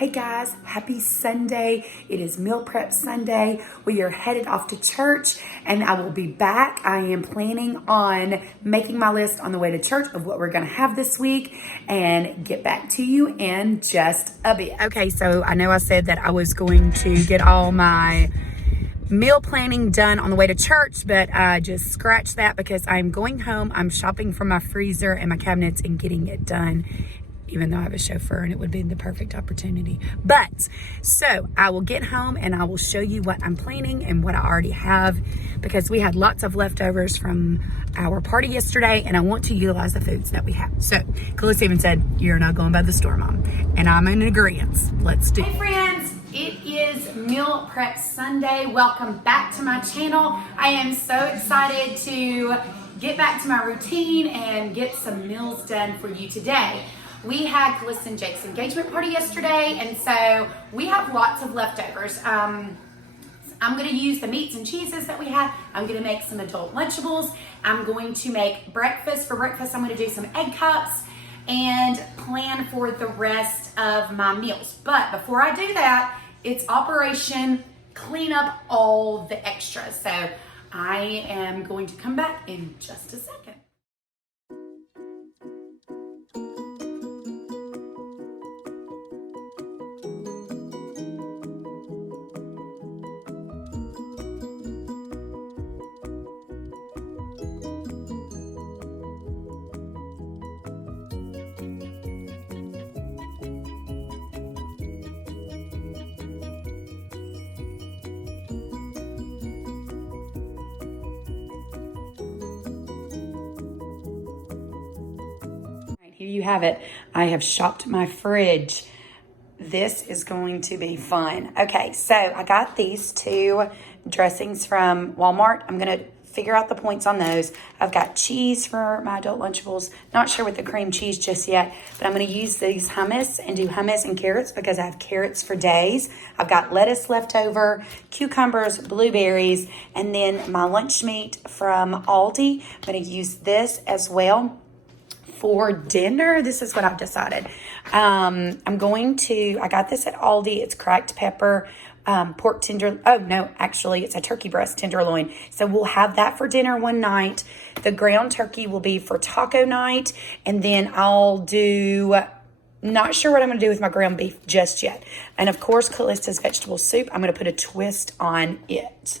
Hey guys, happy Sunday. It is Meal Prep Sunday. We are headed off to church and I will be back. I am planning on making my list on the way to church of what we're going to have this week and get back to you in just a bit. Okay, so I know I said that I was going to get all my meal planning done on the way to church, but I just scratched that because I'm going home. I'm shopping for my freezer and my cabinets and getting it done, even though I have a chauffeur and it would be the perfect opportunity. But so I will get home and I will show you what I'm planning and what I already have, because we had lots of leftovers from our party yesterday and I want to utilize the foods that we have. So Calissa even said, "You're not going by the store, Mom." And I'm in agreement. Let's do it. Hey friends, it is Meal Prep Sunday. Welcome back to my channel. I am so excited to get back to my routine and get some meals done for you today. We had Calissa and Jake's engagement party yesterday, and so we have lots of leftovers. I'm gonna use the meats and cheeses that we had. I'm gonna make some adult Lunchables. I'm going to make breakfast. For breakfast, I'm gonna do some egg cups and plan for the rest of my meals. But before I do that, it's Operation Clean Up All the Extras. So I am going to come back in just a second. Here you have it. I have shopped my fridge. This is going to be fun. Okay, so I got these two dressings from Walmart. I'm going to figure out the points on those. I've got cheese for my adult Lunchables. Not sure with the cream cheese just yet, but I'm going to use these hummus and do hummus and carrots because I have carrots for days. I've got lettuce left over, cucumbers, blueberries, and then my lunch meat from Aldi. I'm going to use this as well for dinner. This is what I've decided. I got this at Aldi. It's cracked pepper, pork tender. Oh no, actually it's a turkey breast tenderloin. So we'll have that for dinner one night. The ground turkey will be for taco night. And then I'll do, not sure what I'm going to do with my ground beef just yet. And of course, Calissa's vegetable soup. I'm going to put a twist on it.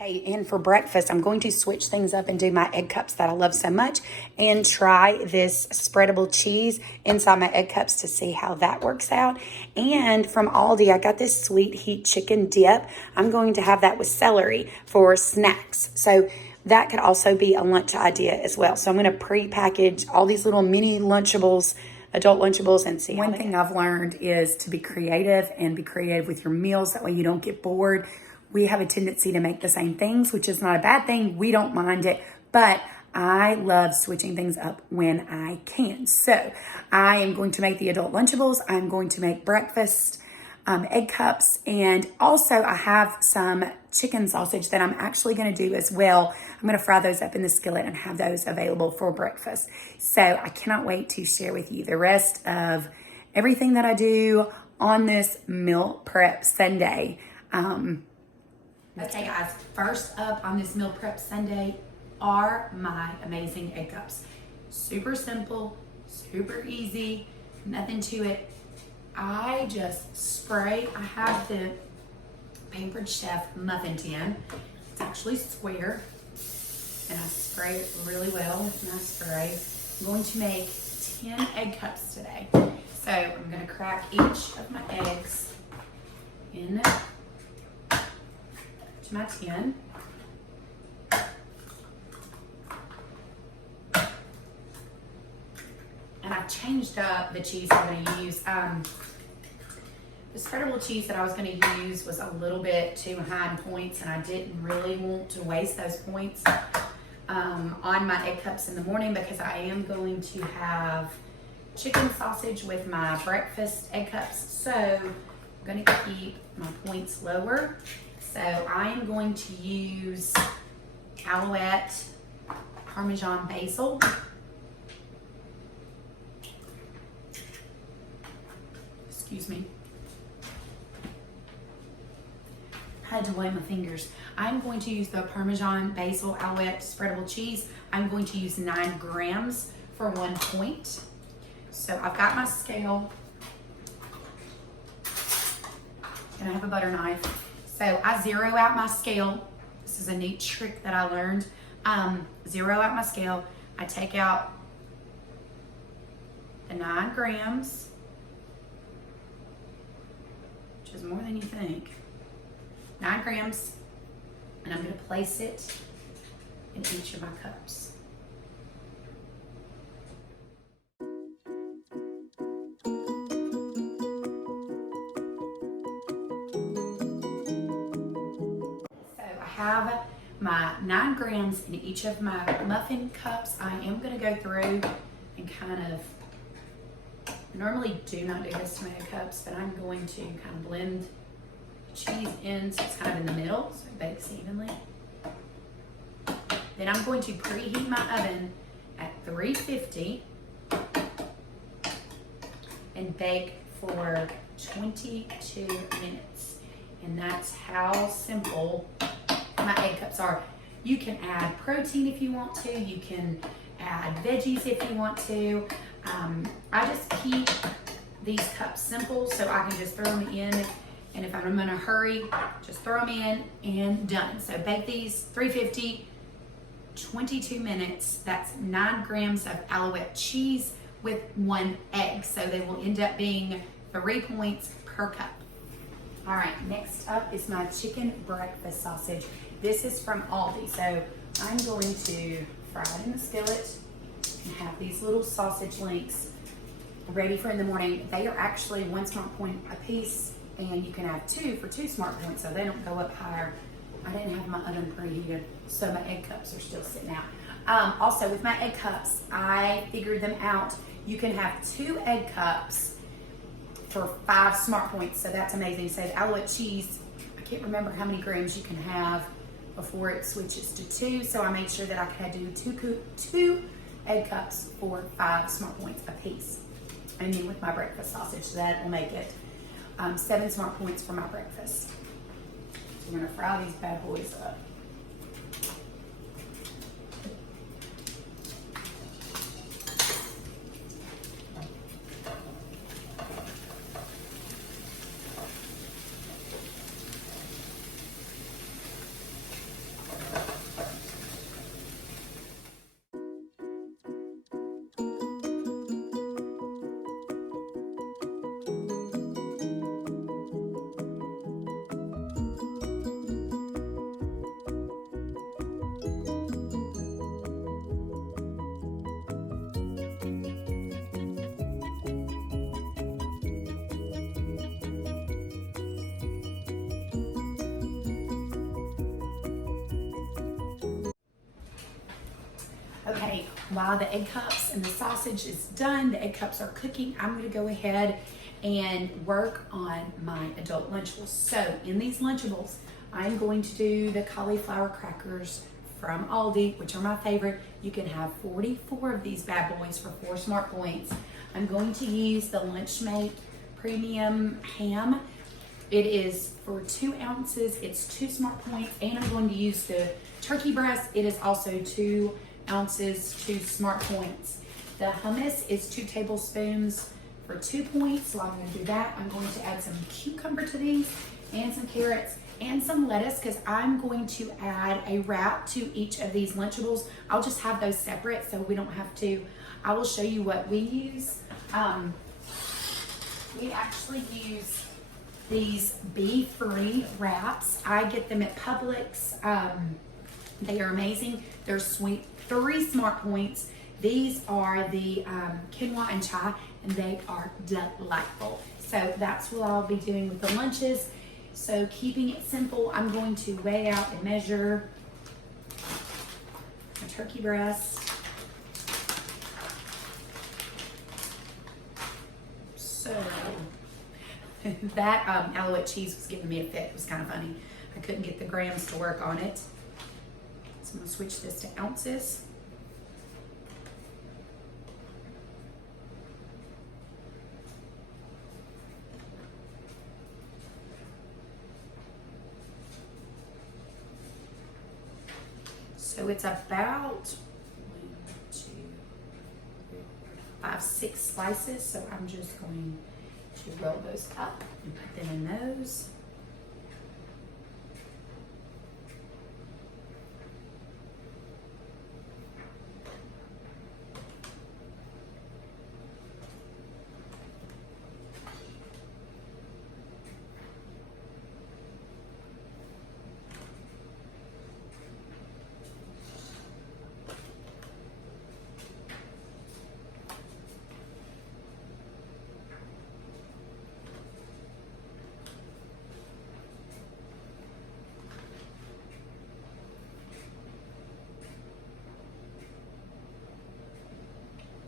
Okay, and for breakfast, I'm going to switch things up and do my egg cups that I love so much and try this spreadable cheese inside my egg cups to see how that works out. And from Aldi, I got this sweet heat chicken dip. I'm going to have that with celery for snacks. So that could also be a lunch idea as well. So I'm going to pre-package all these little mini Lunchables, adult Lunchables, and see. One thing I've learned is to be creative and be creative with your meals. That way you don't get bored. We have a tendency to make the same things, which is not a bad thing. We don't mind it, but I love switching things up when I can. So I am going to make the adult Lunchables. I'm going to make breakfast egg cups. And also I have some chicken sausage that I'm actually going to do as well. I'm going to fry those up in the skillet and have those available for breakfast. So I cannot wait to share with you the rest of everything that I do on this Meal Prep Sunday. Okay guys, first up on this Meal Prep Sunday are my amazing egg cups. Super simple, super easy, nothing to it. I just spray. I have the Pampered Chef muffin tin. It's actually square, and I spray it really well with my spray. I'm going to make 10 egg cups today. So I'm going to crack each of my eggs in my tin. And I've changed up the cheese I'm going to use. The spreadable cheese that I was going to use was a little bit too high in points, and I didn't really want to waste those points on my egg cups in the morning, because I am going to have chicken sausage with my breakfast egg cups. So I'm going to keep my points lower. So I am going to use Alouette Parmesan basil. Excuse me. had to wipe my fingers. I'm going to use the Parmesan basil alouette spreadable cheese. I'm going to use 9 grams for 1 point. So I've got my scale, and I have a butter knife. So I zero out my scale. This is a neat trick that I learned. Zero out my scale. I take out the 9 grams, which is more than you think. 9 grams, and I'm gonna place it in each of my cups. So I have my 9 grams in each of my muffin cups. I am gonna go through and kind of, I normally do not do this to my cups, but I'm going to kind of blend cheese in so it's kind of in the middle so it bakes evenly. Then I'm going to preheat my oven at 350 and bake for 22 minutes. And that's how simple my egg cups are. You can add protein if you want to. You can add veggies if you want to. I just keep these cups simple so I can just throw them in. And if I'm in a hurry, just throw them in and done. So bake these 350, 22 minutes. That's 9 grams of alouette cheese with 1 egg. So they will end up being 3 points per cup. All right, next up is my chicken breakfast sausage. This is from Aldi. So I'm going to fry it in the skillet and have these little sausage links ready for in the morning. They are actually 1 smart point a piece, and you can have 2 for 2 smart points so they don't go up higher. I didn't have my oven preheated, so my egg cups are still sitting out. Also, with my egg cups, I figured them out. You can have 2 egg cups for 5 smart points, so that's amazing. So the alouette cheese, I can't remember how many grams you can have before it switches to 2, so I made sure that I could do 2 egg cups for 5 smart points a piece. And then with my breakfast sausage, that will make it 7 smart points for my breakfast. So we're gonna fry these bad boys up. Okay, while the egg cups and the sausage is done, the egg cups are cooking, I'm gonna go ahead and work on my adult Lunchables. So in these Lunchables, I'm going to do the cauliflower crackers from Aldi, which are my favorite. You can have 44 of these bad boys for 4 smart points. I'm going to use the Lunchmate Premium Ham. It is for 2 ounces, it's 2 smart points, and I'm going to use the turkey breast. It is also 2 ounces, 2 smart points. The hummus is 2 tablespoons for 2 points, so I'm going to do that. I'm going to add some cucumber to these and some carrots and some lettuce because I'm going to add a wrap to each of these Lunchables. I'll just have those separate so we don't have to. I will show you what we use. We actually use these beef-free wraps. I get them at Publix. They are amazing. They're sweet. 3 smart points. These are the quinoa and chai, and they are delightful. So that's what I'll be doing with the lunches. So keeping it simple, I'm going to weigh out and measure my turkey breast. So that alouette cheese was giving me a fit. It was kind of funny. I couldn't get the grams to work on it. So I'm gonna switch this to ounces. So it's about 5, 6 slices. So I'm just going to roll those up and put them in those.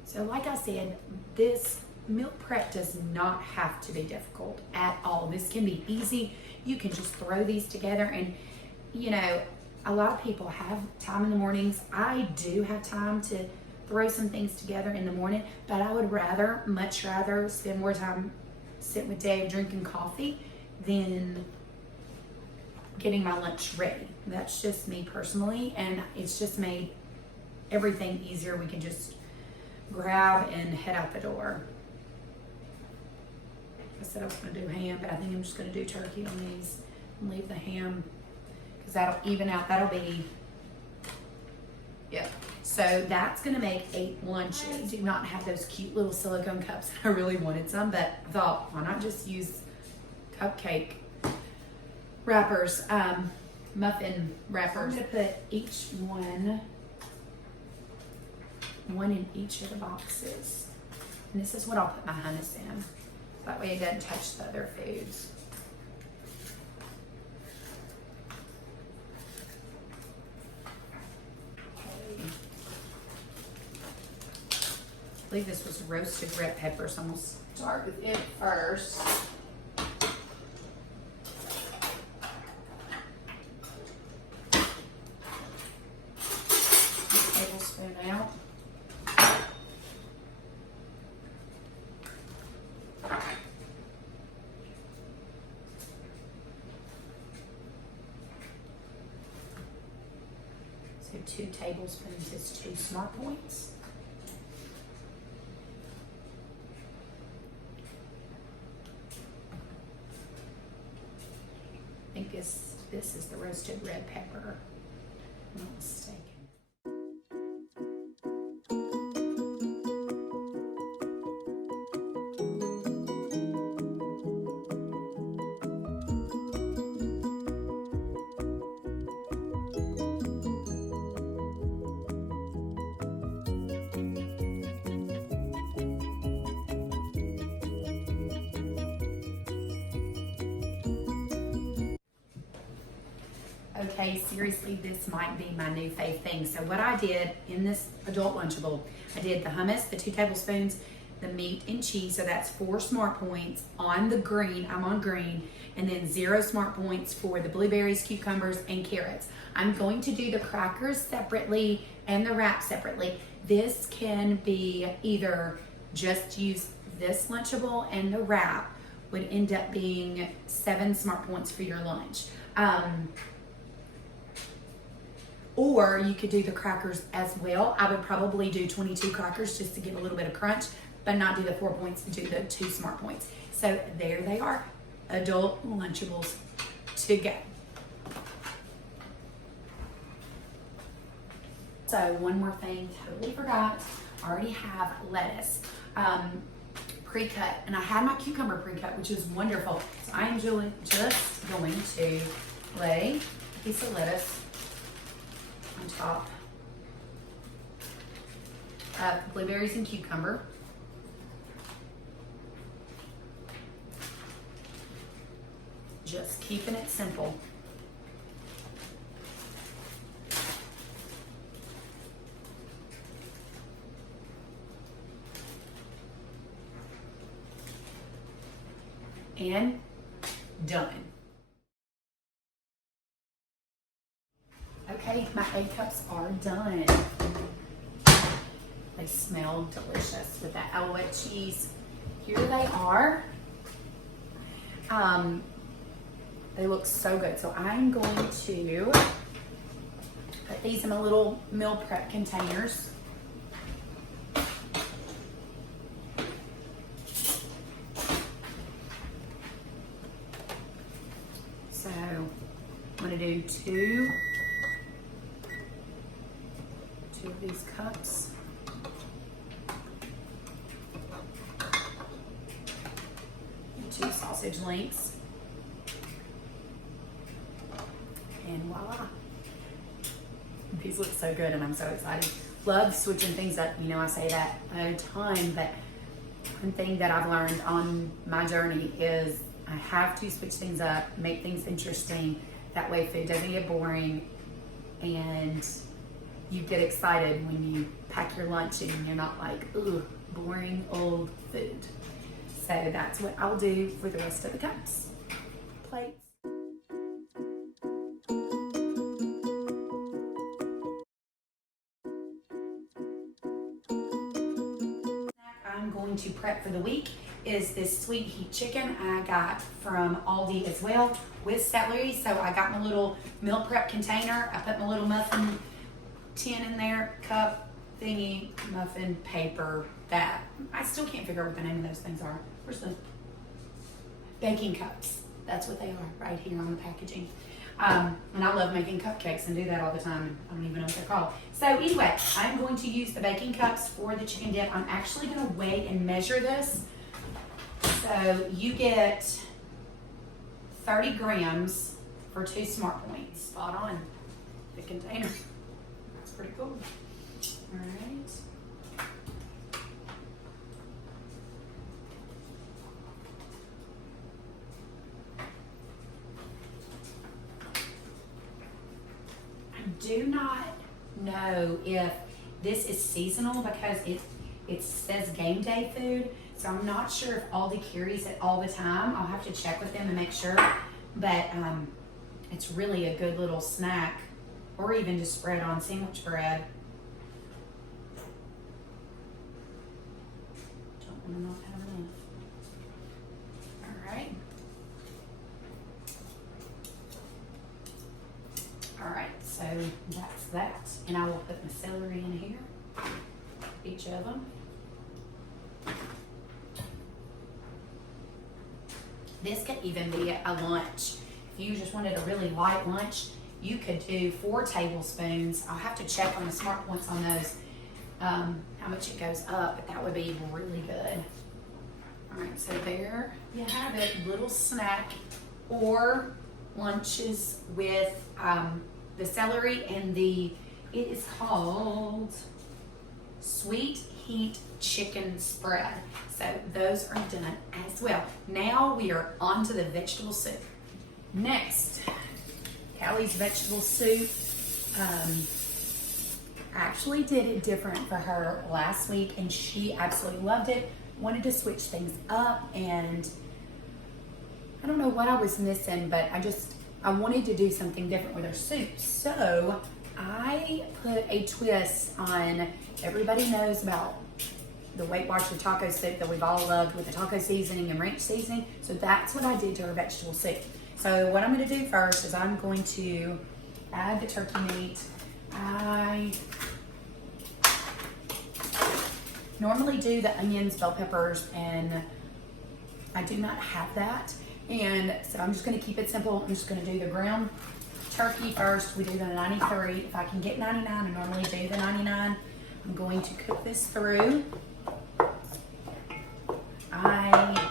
So like I said, this meal prep does not have to be difficult at all. This can be easy. You can just throw these together, and you know, a lot of people have time in the mornings. I do have time to throw some things together in the morning, but I would much rather spend more time sitting with Dave drinking coffee than getting my lunch ready. That's just me personally, and it's just made everything easier. We can just grab and head out the door. I said I was going to do ham, but I think I'm just going to do turkey on these and leave the ham because that'll even out. That'll be, yep. So that's going to make 8 lunches. I do not have those cute little silicone cups. I really wanted some, but I thought, why not just use cupcake wrappers, muffin wrappers. I'm going to put each one in each of the boxes. And this is what I'll put my hummus in. That way it doesn't touch the other foods. Okay. I believe this was roasted red pepper, so I'm gonna start with it first. Tablespoon out. So 2 tablespoons is 2 Smart Points. I think this is the roasted red pepper. I'm not mistaken. Okay, seriously, this might be my new fave thing. So what I did in this adult Lunchable, I did the hummus, the 2 tablespoons, the meat and cheese, so that's 4 Smart Points on the green, I'm on green, and then 0 Smart Points for the blueberries, cucumbers, and carrots. I'm going to do the crackers separately and the wrap separately. This can be either just use this Lunchable, and the wrap would end up being 7 Smart Points for your lunch. Or you could do the crackers as well. I would probably do 22 crackers just to give a little bit of crunch, but not do the 4 points, do the 2 Smart Points. So there they are, adult Lunchables to go. So one more thing, totally forgot. I already have lettuce pre-cut, and I had my cucumber pre-cut, which is wonderful. So I am just going to lay a piece of lettuce on top of blueberries and cucumber. Just keeping it simple. And done. Okay, my egg cups are done. They smell delicious with that Alouette cheese. Here they are. They look so good. So I'm going to Put these in my little meal prep containers. So I'm gonna do two of these cups. And 2 sausage links. And voila. These look so good and I'm so excited. Love switching things up. You know, I say that a ton, but one thing that I've learned on my journey is I have to switch things up, make things interesting. That way food doesn't get boring and you get excited when you pack your lunch and you're not like, ooh, boring old food. So that's what I'll do for the rest of the cups. Plates. I'm going to prep for the week is this sweet heat chicken I got from Aldi as well with celery. So I got my little meal prep container. I put my little muffin tin in there, cup, thingy, muffin, paper, that. I still can't figure out what the name of those things are. Where's the baking cups? That's what they are right here on the packaging. And I love making cupcakes and do that all the time. I don't even know what they're called. So anyway, I'm going to use the baking cups for the chicken dip. I'm actually going to weigh and measure this. So you get 30 grams for 2 Smart Points. Spot on the container. That's pretty cool. All right. I do not know if this is seasonal because it says game day food. So I'm not sure if Aldi carries it all the time. I'll have to check with them and make sure. But it's really a good little snack or even just spread on sandwich bread. Don't want to not have enough. All right. All right, so that's that. And I will put my celery in here, each of them. This could even be a lunch. If you just wanted a really light lunch, you could do 4 tablespoons. I'll have to check on the Smart Points on those, how much it goes up, but that would be really good. All right, so there you have it, little snack or lunches with the celery and it is called Sweet Heat Chicken Spread. So those are done as well. Now we are on to the vegetable soup. Next, Callie's vegetable soup. I actually did it different for her last week and she absolutely loved it. Wanted to switch things up and I don't know what I was missing, but I wanted to do something different with her soup. So I put a twist on, everybody knows about the Weight Watcher taco soup that we've all loved with the taco seasoning and ranch seasoning. So that's what I did to her vegetable soup. So what I'm gonna do first is I'm going to add the turkey meat. I normally do the onions, bell peppers, and I do not have that. And so I'm just gonna keep it simple. I'm just gonna do the ground turkey first. We do the 93. If I can get 99, I normally do the 99. I'm going to cook this through. I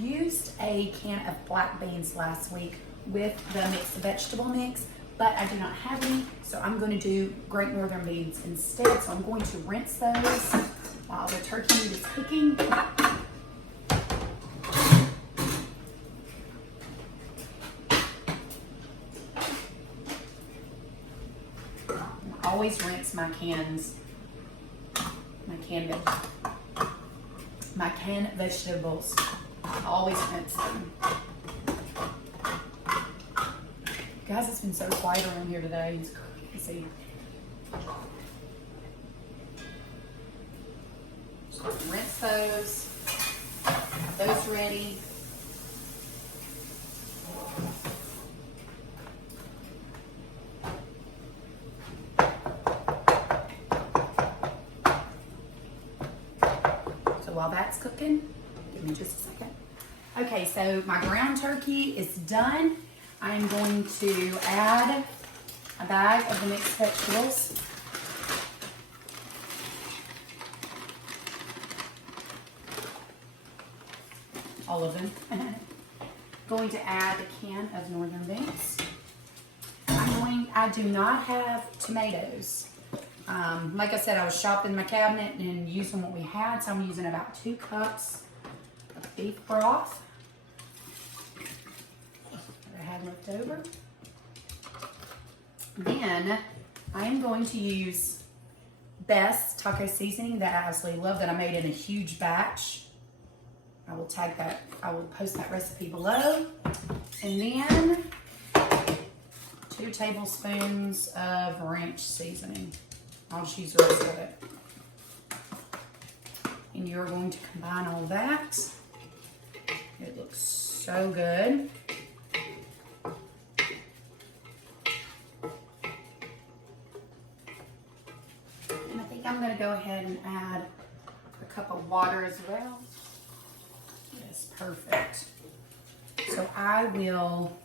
used a can of black beans last week with the mixed vegetable mix, but I do not have any, so I'm going to do Great Northern beans instead. So I'm going to rinse those while the turkey meat is cooking. I always rinse my canned vegetables. I always rinse them. Guys, it's been so quiet around here today. It's crazy. Just rinse those. Have those ready. while that's cooking, give me just a second. Okay, so my ground turkey is done. I'm going to add a bag of the mixed vegetables. All of them. Going to add a can of northern beans. I do not have tomatoes. Like I said, I was shopping my cabinet and using what we had, so I'm using about 2 cups of beef broth that I had left over. Then I am going to use Best taco seasoning that I absolutely love, that I made in a huge batch. I will tag that, I will post that recipe below. And then 2 tablespoons of ranch seasoning. I'll just use the rest of it. And you're going to combine all that. It looks so good. And I think I'm going to go ahead and add a cup of water as well. Yes, perfect. So I will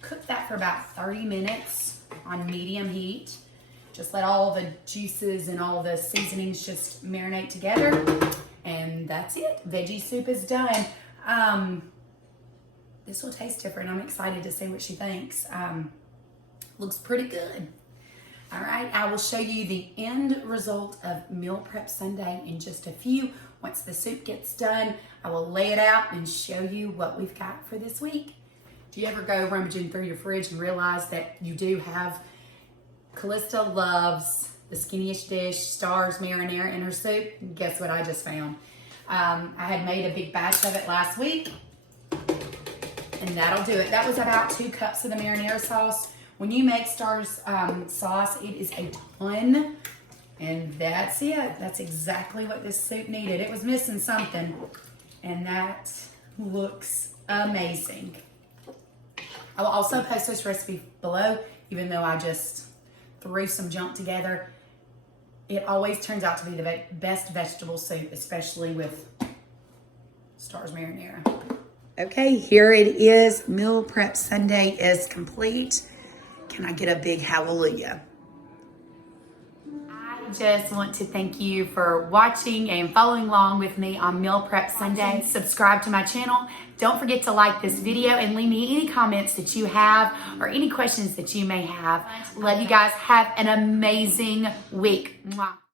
cook that for about 30 minutes on medium heat. Just let all the juices and all the seasonings just marinate together. And that's it. Veggie soup is done. This will taste different. I'm excited to see what she thinks. Looks pretty good. All right, I will show you the end result of Meal Prep Sunday in just a few. Once the soup gets done, I will lay it out and show you what we've got for this week. Do you ever go rummaging through your fridge and realize that you do have Callista loves the Skinniest Dish Stars marinara in her soup? Guess what I just found? I had made a big batch of it last week, and that'll do it. That was about 2 cups of the marinara sauce. When you make Stars sauce, it is a ton, and that's it. That's exactly what this soup needed. It was missing something, and that looks amazing. I will also post this recipe below, even though I just threw some junk together. It always turns out to be the best vegetable soup, especially with Stars marinara. Okay, here it is. Meal Prep Sunday is complete. Can I get a big hallelujah? I just want to thank you for watching and following along with me on Meal Prep Sunday. Subscribe to my channel. Don't forget to like this video and leave me any comments that you have or any questions that you may have. Love you guys. Have an amazing week. Mwah.